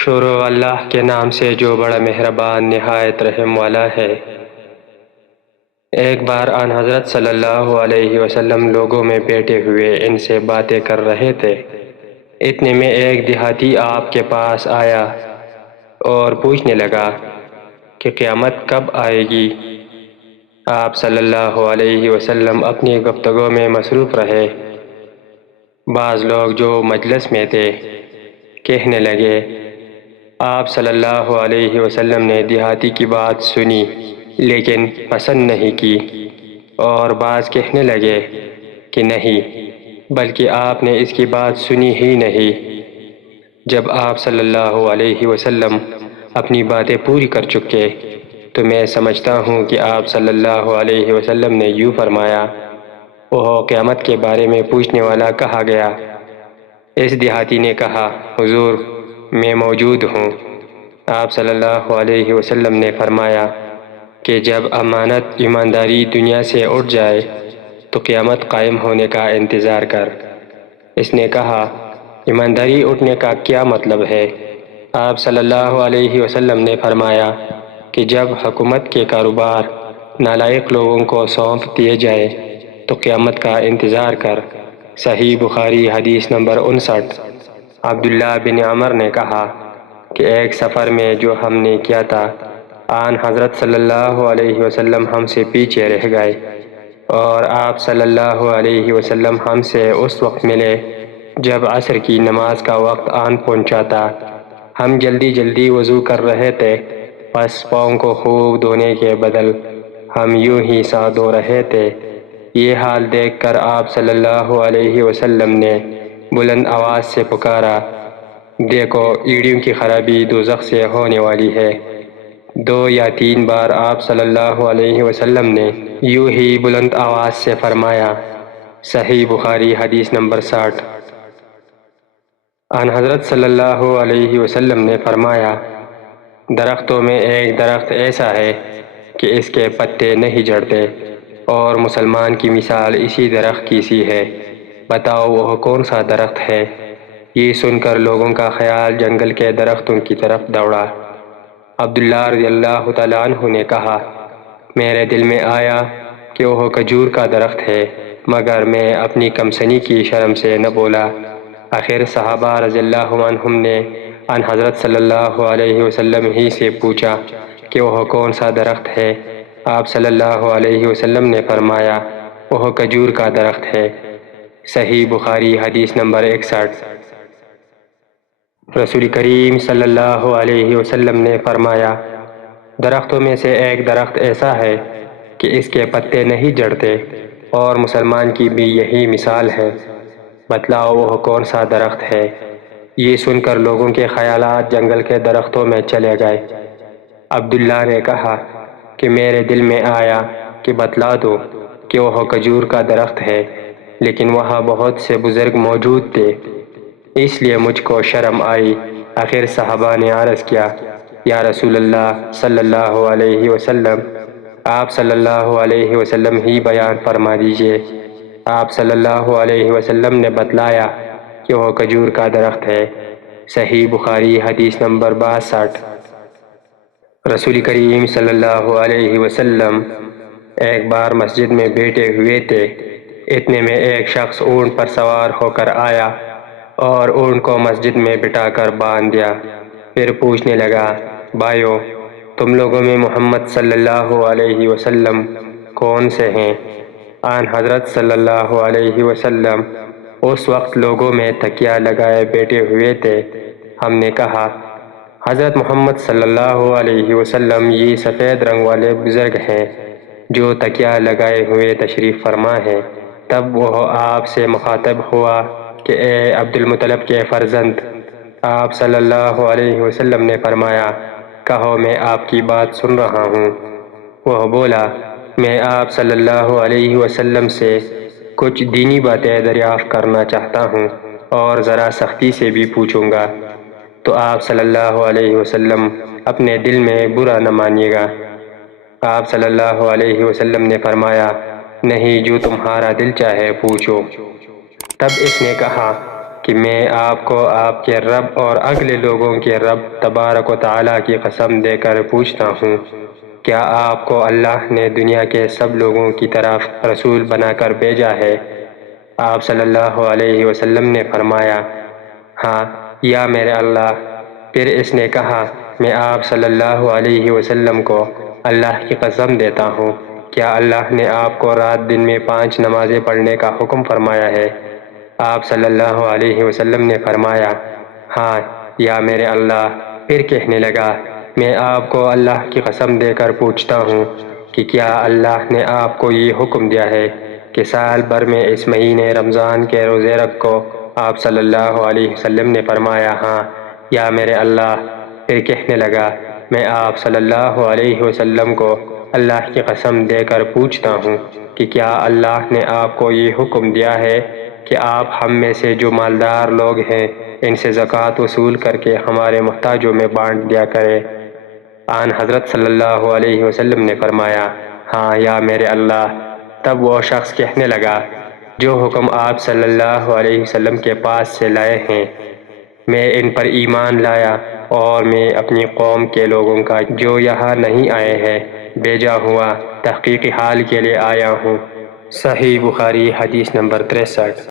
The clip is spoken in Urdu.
شروع اللہ کے نام سے جو بڑا مہربان نہایت رحم والا ہے۔ ایک بار آن حضرت صلی اللہ علیہ وسلم لوگوں میں بیٹھے ہوئے ان سے باتیں کر رہے تھے۔ اتنے میں ایک دیہاتی آپ کے پاس آیا اور پوچھنے لگا کہ قیامت کب آئے گی؟ آپ صلی اللہ علیہ وسلم اپنی گفتگو میں مصروف رہے۔ بعض لوگ جو مجلس میں تھے کہنے لگے، آپ صلی اللہ علیہ وسلم نے دیہاتی کی بات سنی لیکن پسند نہیں کی، اور بعض کہنے لگے کہ نہیں، بلکہ آپ نے اس کی بات سنی ہی نہیں۔ جب آپ صلی اللہ علیہ وسلم اپنی باتیں پوری کر چکے تو میں سمجھتا ہوں کہ آپ صلی اللہ علیہ وسلم نے یوں فرمایا، وہ قیامت کے بارے میں پوچھنے والا کہا گیا۔ اس دیہاتی نے کہا، حضور میں موجود ہوں۔ آپ صلی اللہ علیہ وسلم نے فرمایا کہ جب امانت ایمانداری دنیا سے اٹھ جائے تو قیامت قائم ہونے کا انتظار کر۔ اس نے کہا، ایمانداری اٹھنے کا کیا مطلب ہے؟ آپ صلی اللہ علیہ وسلم نے فرمایا کہ جب حکومت کے کاروبار نالائق لوگوں کو سونپ دیے جائے تو قیامت کا انتظار کر۔ صحیح بخاری حدیث نمبر 59۔ عبداللہ بن عمر نے کہا کہ ایک سفر میں جو ہم نے کیا تھا، آن حضرت صلی اللہ علیہ وسلم ہم سے پیچھے رہ گئے اور آپ صلی اللہ علیہ وسلم ہم سے اس وقت ملے جب عصر کی نماز کا وقت آن پہنچا تھا۔ ہم جلدی جلدی وضو کر رہے تھے، پس پاؤں کو خوب دھونے کے بدل ہم یوں ہی سا دھو رہے تھے۔ یہ حال دیکھ کر آپ صلی اللہ علیہ وسلم نے بلند آواز سے پکارا، دیکھو ایڑیوں کی خرابی دوزخ سے ہونے والی ہے۔ 2 یا 3 بار آپ صلی اللہ علیہ وسلم نے یوں ہی بلند آواز سے فرمایا۔ صحیح بخاری حدیث نمبر 60۔ ان حضرت صلی اللہ علیہ وسلم نے فرمایا، درختوں میں ایک درخت ایسا ہے کہ اس کے پتے نہیں جھڑتے، اور مسلمان کی مثال اسی درخت کی سی ہے۔ بتاؤ وہ کون سا درخت ہے؟ یہ سن کر لوگوں کا خیال جنگل کے درختوں کی طرف دوڑا۔ عبداللہ رضی اللہ تعالیٰ عنہ نے کہا، میرے دل میں آیا کہ وہ کھجور کا درخت ہے، مگر میں اپنی کمسنی کی شرم سے نہ بولا۔ آخر صحابہ رضی اللہ عنہم نے ان حضرت صلی اللہ علیہ وسلم ہی سے پوچھا کہ وہ کون سا درخت ہے۔ آپ صلی اللہ علیہ وسلم نے فرمایا، وہ کھجور کا درخت ہے۔ صحیح بخاری حدیث نمبر 61۔ رسول کریم صلی اللہ علیہ وسلم نے فرمایا، درختوں میں سے ایک درخت ایسا ہے کہ اس کے پتے نہیں جھڑتے، اور مسلمان کی بھی یہی مثال ہے۔ بتلاؤ وہ کون سا درخت ہے؟ یہ سن کر لوگوں کے خیالات جنگل کے درختوں میں چلے گئے۔ عبداللہ نے کہا کہ میرے دل میں آیا کہ بتلا دو کہ وہ کھجور کا درخت ہے، لیکن وہاں بہت سے بزرگ موجود تھے، اس لیے مجھ کو شرم آئی۔ آخر صحابہ نے عرض کیا، یا رسول اللہ صلی اللہ علیہ وسلم، آپ صلی اللہ علیہ وسلم ہی بیان فرما دیجئے۔ آپ صلی اللہ علیہ وسلم نے بتلایا کہ وہ کھجور کا درخت ہے۔ صحیح بخاری حدیث نمبر 62۔ رسول کریم صلی اللہ علیہ وسلم ایک بار مسجد میں بیٹھے ہوئے تھے، اتنے میں ایک شخص اونٹ پر سوار ہو کر آیا اور اونٹ کو مسجد میں بٹھا کر باندھ دیا۔ پھر پوچھنے لگا، بھائیو، تم لوگوں میں محمد صلی اللہ علیہ وسلم کون سے ہیں؟ آن حضرت صلی اللہ علیہ وسلم اس وقت لوگوں میں تکیہ لگائے بیٹھے ہوئے تھے۔ ہم نے کہا، حضرت محمد صلی اللہ علیہ وسلم یہ سفید رنگ والے بزرگ ہیں جو تکیہ لگائے ہوئے تشریف فرما ہیں۔ تب وہ آپ سے مخاطب ہوا کہ اے عبد المطلب کے فرزند۔ آپ صلی اللہ علیہ وسلم نے فرمایا، کہو میں آپ کی بات سن رہا ہوں۔ وہ بولا، میں آپ صلی اللہ علیہ وسلم سے کچھ دینی باتیں دریافت کرنا چاہتا ہوں اور ذرا سختی سے بھی پوچھوں گا، تو آپ صلی اللہ علیہ وسلم اپنے دل میں برا نہ مانیے گا۔ آپ صلی اللہ علیہ وسلم نے فرمایا، نہیں، جو تمہارا دل چاہے پوچھو۔ تب اس نے کہا، کہ میں آپ کو آپ کے رب اور اگلے لوگوں کے رب تبارک و تعالیٰ کی قسم دے کر پوچھتا ہوں، کیا آپ کو اللہ نے دنیا کے سب لوگوں کی طرف رسول بنا کر بھیجا ہے؟ آپ صلی اللہ علیہ وسلم نے فرمایا، ہاں یا میرے اللہ۔ پھر اس نے کہا، میں آپ صلی اللہ علیہ وسلم کو اللہ کی قسم دیتا ہوں، کیا اللہ نے آپ کو رات دن میں 5 نمازیں پڑھنے کا حکم فرمایا ہے؟ آپ صلی اللہ علیہ وسلم نے فرمایا، ہاں یا میرے اللہ۔ پھر کہنے لگا، میں آپ کو اللہ کی قسم دے کر پوچھتا ہوں کہ کیا اللہ نے آپ کو یہ حکم دیا ہے کہ سال بھر میں اس مہینے رمضان کے روزے رکھو؟ آپ صلی اللہ علیہ وسلم نے فرمایا، ہاں یا میرے اللہ۔ پھر کہنے لگا، میں آپ صلی اللہ علیہ وسلم کو اللہ کی قسم دے کر پوچھتا ہوں کہ کیا اللہ نے آپ کو یہ حکم دیا ہے کہ آپ ہم میں سے جو مالدار لوگ ہیں ان سے زکوٰۃ وصول کر کے ہمارے محتاجوں میں بانٹ دیا کرے؟ آن حضرت صلی اللہ علیہ وسلم نے فرمایا، ہاں یا میرے اللہ۔ تب وہ شخص کہنے لگا، جو حکم آپ صلی اللہ علیہ وسلم کے پاس سے لائے ہیں میں ان پر ایمان لایا، اور میں اپنی قوم کے لوگوں کا جو یہاں نہیں آئے ہیں بھیجا ہوا تحقیقی حال کے لیے آیا ہوں۔ صحیح بخاری حدیث نمبر 63۔